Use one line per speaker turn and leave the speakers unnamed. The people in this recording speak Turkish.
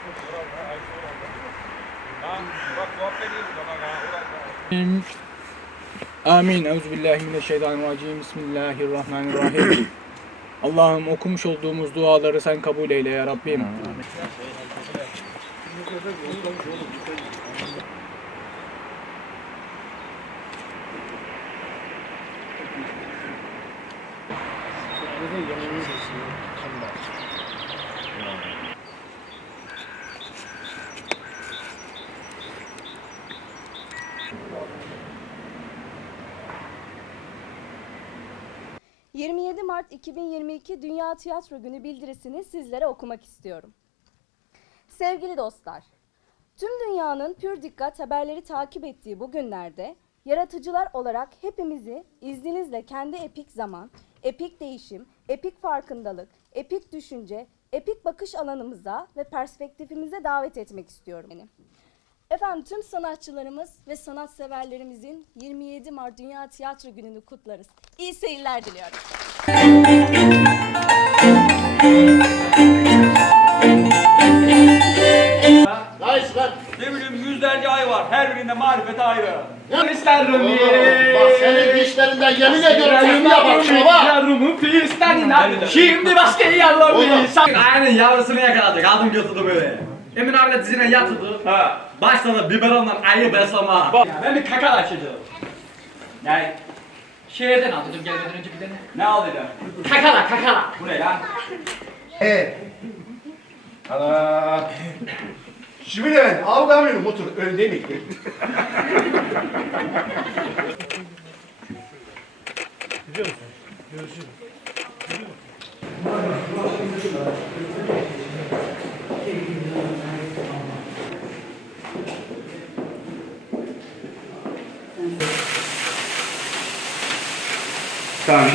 Amin. Euzubillahimineşşeytanirracim. Bismillahirrahmanirrahim. Allah'ım okumuş olduğumuz duaları sen kabul eyle ya Rabbim.
...27 Mart 2022 Dünya Tiyatro Günü bildirisini sizlere okumak istiyorum. Sevgili dostlar, tüm dünyanın pür dikkat haberleri takip ettiği bu günlerde... ...yaratıcılar olarak hepimizi izninizle kendi epik zaman, epik değişim, epik farkındalık, epik düşünce, epik bakış alanımıza ve perspektifimize davet etmek istiyorum. Efendim tüm sanatçılarımız ve sanatseverlerimizin 27 Mart Dünya Tiyatro Günü'nü kutlarız. İyi seyirler diliyorum.
Ne bileyim yüzlerce ay var. Her birinde marifeti ayrı.
Pisler Rumi.
Bak senin dişlerinden yemin ediyorum sesine bak şuna.
Rumu pisler. Şimdi başka yerler mi? Aynen yavrusunu yakaladık. Aldım götürdüm öyle. Emin abi de dizine yatırdı.
Ha.
Başlarına biberonla ayı beslama.
Ya ben bir kakal açacağım.
Yani şehirden aldım gelmeden önce bir tane.
Ne alacağım?
Kakala.
Bu ne lan?
Ana. Şimdi ben avgamıyorum otur öyle değil mi? Tamam.